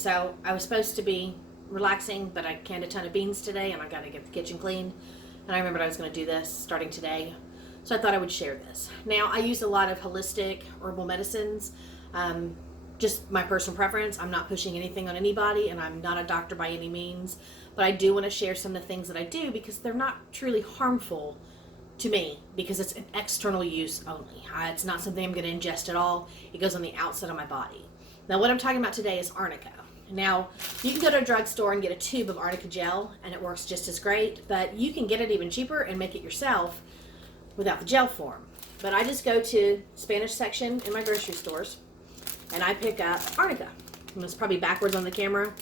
So I was supposed to be relaxing, but I canned a ton of beans today and I got to get the kitchen clean. And I remembered I was going to do this starting today. So I thought I would share this. Now, I use a lot of holistic herbal medicines. Just my personal preference. I'm not pushing anything on anybody, and I'm not a doctor by any means. But I do want to share some of the things that I do because they're not truly harmful to me, because it's an external use only. It's not something I'm going to ingest at all. It goes on the outside of my body. Now, what I'm talking about today is Arnica. Now, you can go to a drugstore and get a tube of Arnica gel, and it works just as great, but you can get it even cheaper and make it yourself without the gel form. But I just go to Spanish section in my grocery stores, and I pick up Arnica. And it's probably backwards on the camera.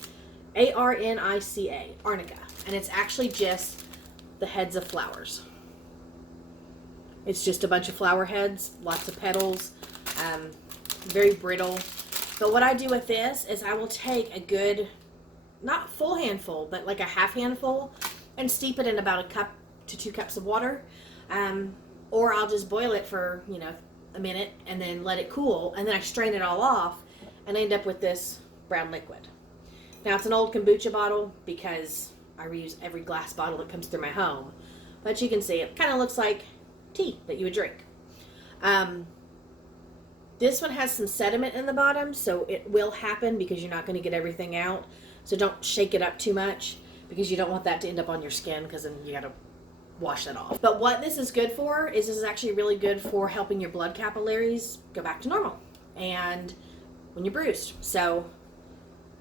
Arnica, Arnica. And it's actually just the heads of flowers. It's just a bunch of flower heads, lots of petals, very brittle. But what I do with this is I will take a good, not full handful, but like a half handful, and steep it in about a cup to 2 cups of water. Or I'll just boil it for, a minute and then let it cool, and then I strain it all off and I end up with this brown liquid. Now, it's an old kombucha bottle because I reuse every glass bottle that comes through my home. But you can see it kind of looks like tea that you would drink. This one has some sediment in the bottom, so it will happen because you're not going to get everything out. So don't shake it up too much because you don't want that to end up on your skin, because then you got to wash that off. But what this is good for is this is actually really good for helping your blood capillaries go back to normal and when you're bruised. So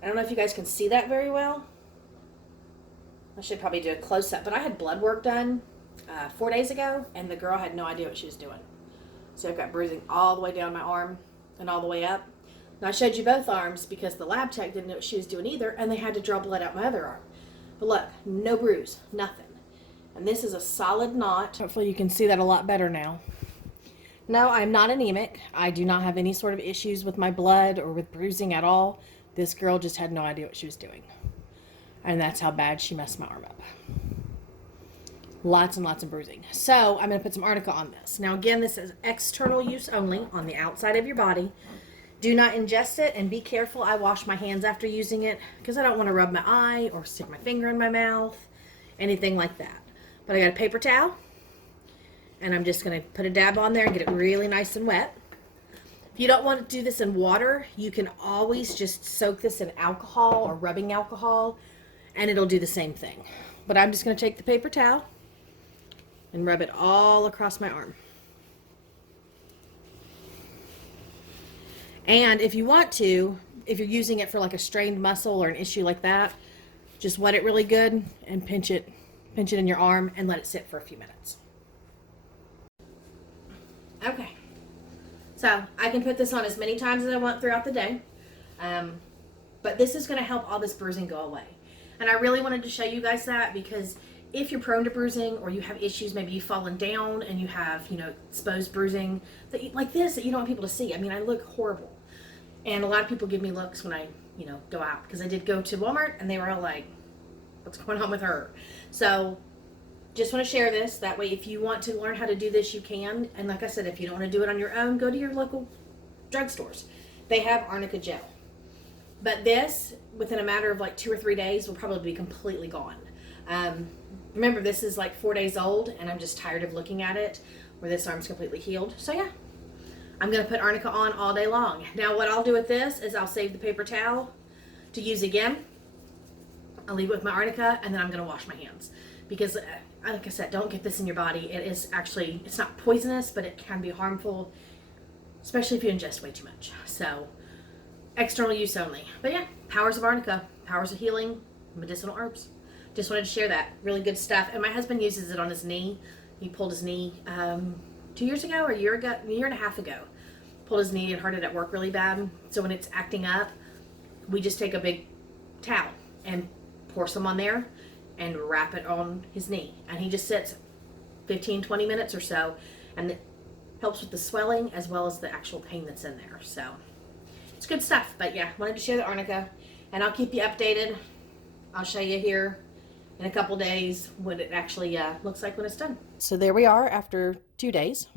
I don't know if you guys can see that very well. I should probably do a close-up, but I had blood work done 4 days ago, and the girl had no idea what she was doing. So I've got bruising all the way down my arm and all the way up. Now, I showed you both arms because the lab tech didn't know what she was doing either, and they had to draw blood out my other arm. But look, no bruise, nothing. And this is a solid knot. Hopefully you can see that a lot better now. No, I'm not anemic. I do not have any sort of issues with my blood or with bruising at all. This girl just had no idea what she was doing. And that's how bad she messed my arm up. Lots and lots of bruising. So I'm going to put some Arnica on this. Now, again, this is external use only on the outside of your body. Do not ingest it, and be careful. I wash my hands after using it because I don't want to rub my eye or stick my finger in my mouth, anything like that. But I got a paper towel, and I'm just going to put a dab on there and get it really nice and wet. If you don't want to do this in water, you can always just soak this in alcohol or rubbing alcohol, and it'll do the same thing. But I'm just going to take the paper towel and rub it all across my arm. And if you want to, if you're using it for like a strained muscle or an issue like that, just wet it really good and pinch it in your arm and let it sit for a few minutes. Okay, so I can put this on as many times as I want throughout the day, but this is going to help all this bruising go away. And I really wanted to show you guys that because if you're prone to bruising or you have issues, maybe you've fallen down and you have, exposed bruising like this that you don't want people to see. I mean, I look horrible. And a lot of people give me looks when I, go out, because I did go to Walmart and they were all like, what's going on with her? So just want to share this. That way, if you want to learn how to do this, you can. And like I said, if you don't want to do it on your own, go to your local drugstores. They have Arnica gel. But this, within a matter of like 2 or 3 days, will probably be completely gone. Remember, this is like 4 days old, and I'm just tired of looking at it where this arm's completely healed. So yeah, I'm going to put Arnica on all day long. Now, what I'll do with this is I'll save the paper towel to use again. I'll leave it with my Arnica, and then I'm going to wash my hands. Because, like I said, don't get this in your body. It is actually, it's not poisonous, but it can be harmful, especially if you ingest way too much. So, external use only. But yeah, powers of Arnica, powers of healing, medicinal herbs. Just wanted to share that. Really good stuff. And my husband uses it on his knee. He pulled his knee 2 years ago or a year and a half ago. Pulled his knee and hurt it at work really bad. So when it's acting up, we just take a big towel and pour some on there and wrap it on his knee. And he just sits 15, 20 minutes or so, and it helps with the swelling as well as the actual pain that's in there. So it's good stuff. But yeah, wanted to share the Arnica, and I'll keep you updated. I'll show you here in a couple days what it actually looks like when it's done. So there we are after 2 days.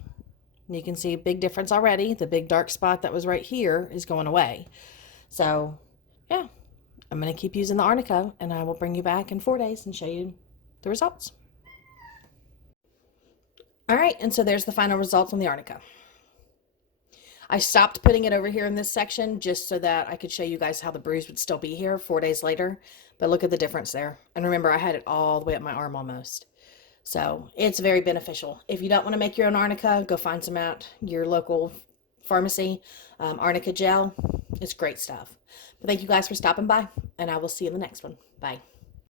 You can see a big difference already. The big dark spot that was right here is going away. So yeah, I'm going to keep using the Arnica, and I will bring you back in 4 days and show you the results. All right, and so there's the final results on the Arnica. I stopped putting it over here in this section just so that I could show you guys how the bruise would still be here 4 days later. But look at the difference there. And remember, I had it all the way up my arm almost. So it's very beneficial. If you don't want to make your own Arnica, go find some at your local pharmacy. Arnica gel, it's great stuff. But thank you guys for stopping by, and I will see you in the next one. Bye.